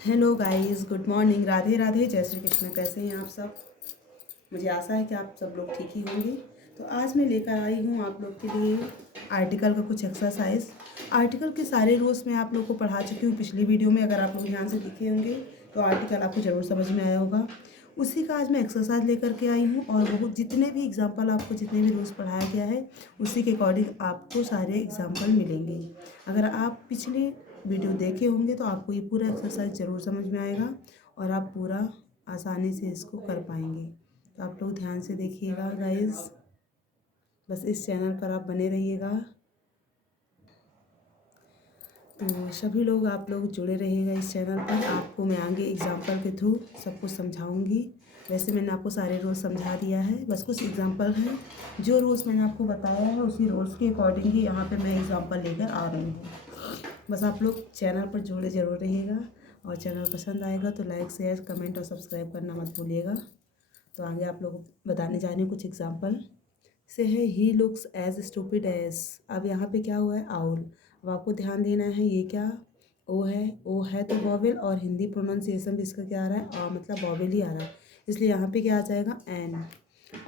Hello guys, good morning, Radhe Radhe, जय श्री कृष्ण। कैसे हैं आप सब? मुझे आशा है कि आप सब लोग ठीक ही होंगे। तो आज मैं लेकर आई हूँ आप लोग के लिए आर्टिकल का कुछ एक्सरसाइज। आर्टिकल के सारे रूल्स मैं आप लोग को पढ़ा चुकी हूँ पिछली वीडियो में। अगर आप लोग ध्यान से देखे होंगे तो आर्टिकल आपको ज़रूर समझ में आया होगा। उसी का आज मैं एक्सरसाइज लेकर के आई हूँ और वो जितने भी एग्जाम्पल आपको जितने भी रूल्स पढ़ाया गया है उसी के अकॉर्डिंग आपको सारे एग्जाम्पल मिलेंगे। अगर आप पिछले वीडियो देखे होंगे तो आपको ये पूरा एक्सरसाइज ज़रूर समझ में आएगा और आप पूरा आसानी से इसको कर पाएंगे। तो आप लोग ध्यान से देखिएगा गाइस, बस इस चैनल पर आप बने रहिएगा। तो सभी लोग आप लोग जुड़े रहिएगा इस चैनल पर। आपको मैं आगे एग्जाम्पल के थ्रू सब कुछ समझाऊंगी। वैसे मैंने आपको सारे रूल्स समझा दिया है, बस कुछ एग्जाम्पल हैं। जो रूल्स मैंने आपको बताया है उसी रूल्स के अकॉर्डिंग ही यहाँ पे मैं एग्जाम्पल लेकर आ रही हूँ। बस आप लोग चैनल पर जुड़े ज़रूर रहिएगा और चैनल पसंद आएगा तो लाइक शेयर कमेंट और सब्सक्राइब करना मत भूलिएगा। तो आगे आप लोग बताने जा रही हूँ कुछ एग्जाम्पल से है। He looks as stupid as. अब यहाँ पे क्या हुआ है? आउल। अब आपको ध्यान देना है ये क्या ओ है। ओ है तो वॉवेल और हिंदी प्रोनाउंसिएशन भी इसका क्या आ रहा है? मतलब वॉवेल ही आ रहा है, इसलिए यहाँ पे क्या आ जाएगा? An.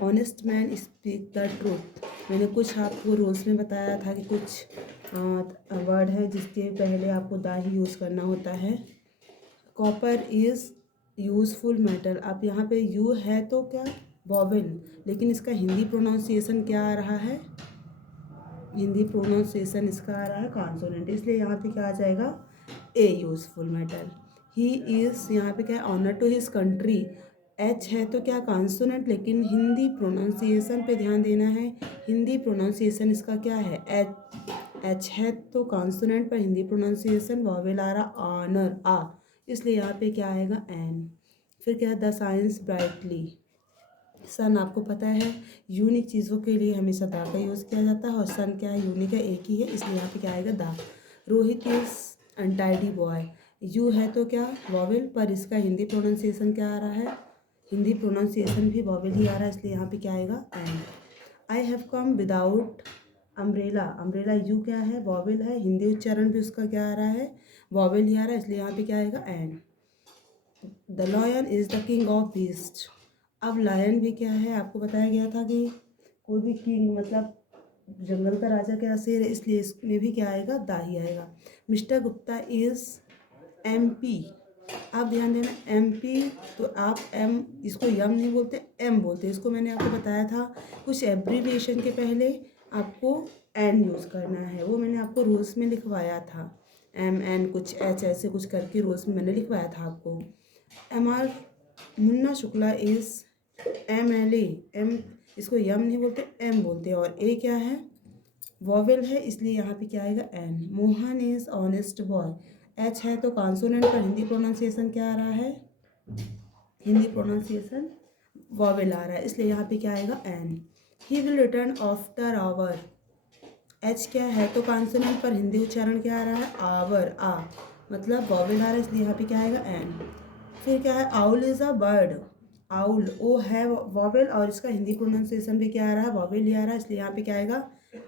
Honest man speak the truth. मैंने कुछ आपको रूल्स में बताया था कि कुछ वर्ड है जिसके पहले आपको द ही यूज़ करना होता है। Copper is useful metal. अब यहाँ पे यू है तो क्या? वॉवेल, लेकिन इसका हिंदी प्रोनाउंसिएशन क्या आ रहा है? हिंदी प्रोनाउंसिएशन इसका आ रहा है कॉन्सोनेंट, इसलिए यहाँ पे क्या आ जाएगा? A useful metal. He is, यहाँ पे क्या है? Honour to his country. H है तो क्या? कॉन्सोनेंट, लेकिन हिंदी प्रोनाउंसिएशन पे ध्यान देना है। हिंदी प्रोनाउंसिएशन इसका क्या है? एच। एच है तो कॉन्सोनेंट, पर हिंदी प्रोनाउंसिएशन वॉवेल आ रहा, ऑनर आ, इसलिए यहाँ पे क्या आएगा? एन। फिर क्या है? The science brightly. सन आपको पता है यूनिक चीज़ों के लिए हमेशा दा का यूज़ किया जाता है और सन क्या है? यूनिक है, एक ही है, इसलिए यहाँ पे क्या आएगा? दा। Rohit is untidy boy. You है तो क्या? वॉवेल, पर इसका हिंदी प्रोनाउंसिएशन क्या आ रहा है? हिंदी प्रोनाउंसिएशन भी वॉवेल ही आ रहा है, इसलिए यहाँ पे क्या आएगा? An. I have come without umbrella. Umbrella U क्या है? वॉवेल है, हिंदी उच्चारण भी उसका क्या आ रहा है? वॉवेल ही आ रहा है, इसलिए यहाँ पे क्या आएगा? An. The lion is the king of beast. अब लायन भी क्या है? आपको बताया गया था कि कोई भी किंग मतलब जंगल का राजा क्या? शेर है, इसलिए इसमें भी क्या आएगा? दा ही आएगा। Mister Gupta is MP। आप ध्यान देना, MP तो आप एम इसको यम नहीं बोलते, एम बोलते। इसको मैंने आपको बताया था कुछ एब्रीविएशन के पहले आपको एन यूज़ करना है, वो मैंने आपको रूल्स में लिखवाया था। MN कुछ एच ऐसे कुछ करके रूल्स में मैंने लिखवाया था आपको। MR Munna Shukla is MLA। M इसको यम नहीं बोलते, एम बोलते, और ए क्या है? वॉवेल है, इसलिए यहाँ पे क्या आएगा? An. Mohan is honest boy. H है तो कॉन्सोनेंट, पर हिंदी प्रोनाउंसिएशन क्या आ रहा है? हिंदी प्रोनाउंसिएशन वॉवेल आ रहा है, इसलिए यहाँ पे क्या आएगा? An. He will return after hour. H क्या है तो कॉन्सोनेंट, पर हिंदी उच्चारण क्या आ रहा है? आवर, आ, मतलब वॉवेल आ रहा है, इसलिए यहाँ पे क्या आएगा? एन। फिर क्या है? Owl is a bird. Owl O है वॉवेल और इसका हिंदी प्रोनाउंसिएशन भी क्या आ रहा है? वॉवेल ही आ रहा है, इसलिए यहाँ पे क्या आएगा?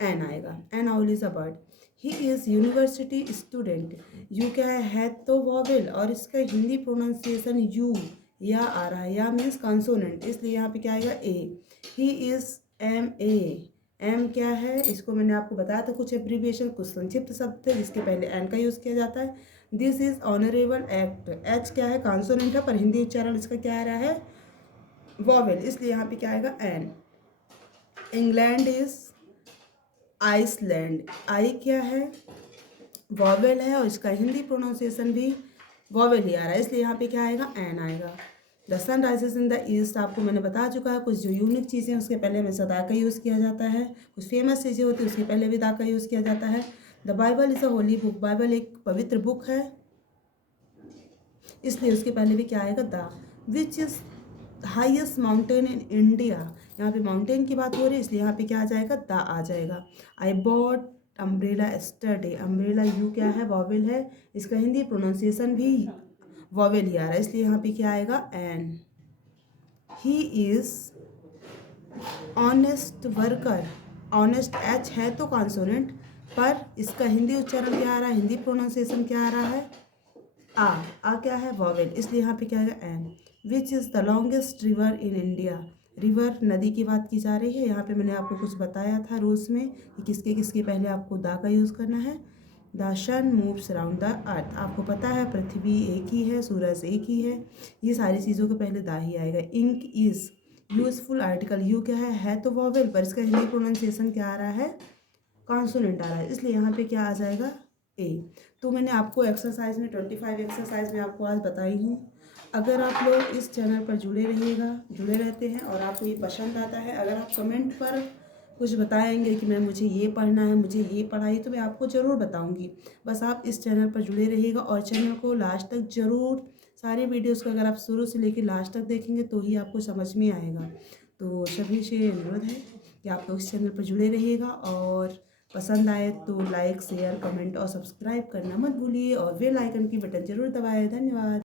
एन आएगा। N owl is a bird. He is university student. You क्या है तो वॉवेल और इसका हिंदी प्रोनाउंसिएशन यू या आ रहा है, या मीन्स कॉन्सोनेंट, इसलिए यहाँ पे क्या आएगा? A. He is MA। M क्या है? इसको मैंने आपको बताया था कुछ एब्रीविएशन, कुछ संक्षिप्त शब्द थे जिसके पहले एन का यूज़ किया जाता है। This is honourable act. H क्या है? कॉन्सोनेंट है, पर हिंदी उच्चारण इसका क्या आ रहा है? वॉवेल, इसलिए यहाँ पे क्या आएगा? An. England is island. I क्या है? वॉवेल है और इसका हिंदी प्रोनाउंसिएशन भी वॉवेल ही आ रहा है, इसलिए यहाँ पे क्या आएगा? एन आएगा। The sun rises in the east आपको मैंने बता चुका है। कुछ जो यूनिक चीज़ें हैं उसके पहले हमेशा दा का यूज़ किया जाता है, कुछ फेमस चीज़ें होती हैं उसके पहले भी दा का यूज़ किया जाता है। The Bible is a Holi book. Bible एक पवित्र बुक है, इसलिए उसके पहले भी क्या आएगा? दा। Which is highest mountain in India. यहाँ पे माउंटेन की बात हो रही है, इसलिए यहाँ पे क्या आ जाएगा? दा आ जाएगा। I bought umbrella yesterday. Umbrella U क्या है? वॉवेल है, इसका हिंदी प्रोनाउंसिएशन भी वॉवेल ही आ रहा है, इसलिए यहाँ पे क्या आएगा? An. He is honest worker. Honest H है तो कॉन्सोनेंट, पर इसका हिंदी उच्चारण क्या आ रहा है? हिंदी प्रोनाउंसिएशन क्या आ रहा है? आ क्या है वॉवेल, इसलिए यहाँ पे क्या है an. Which is the longest river in India, river नदी की बात की जा रही है। यहाँ पे मैंने आपको कुछ बताया था रूल्स में कि किसके किसके पहले आपको दा का यूज़ करना है। The sun moves around the earth, आपको पता है पृथ्वी एक ही है, सूरज एक ही है, ये सारी चीज़ों के पहले दा ही आएगा। Ink is useful article, U क्या है तो वॉवेल, पर इसका हिंदी प्रोनाउंसिएशन क्या आ रहा है, कॉन्सोनेंट आ रहा है, इसलिए यहाँ पे क्या आ जाएगा ए। तो मैंने आपको एक्सरसाइज में 25 एक्सरसाइज में आपको आज बताई हूँ। अगर आप लोग इस चैनल पर जुड़े रहते हैं और आपको ये पसंद आता है, अगर आप कमेंट पर कुछ बताएंगे कि मैम मुझे ये पढ़ना है, मुझे ये पढ़ाई, तो मैं आपको ज़रूर बताऊंगी। बस आप इस चैनल पर जुड़े रहिएगा और चैनल को लास्ट तक ज़रूर, सारी वीडियोस को अगर आप शुरू से लेकर लास्ट तक देखेंगे तो ही आपको समझ में आएगा। तो सभी से अनुरोध है कि आप लोग इस चैनल पर जुड़े रहिएगा और पसंद आए तो लाइक शेयर कमेंट और सब्सक्राइब करना मत भूलिए और बेल आइकन की बटन जरूर दबाएं। धन्यवाद।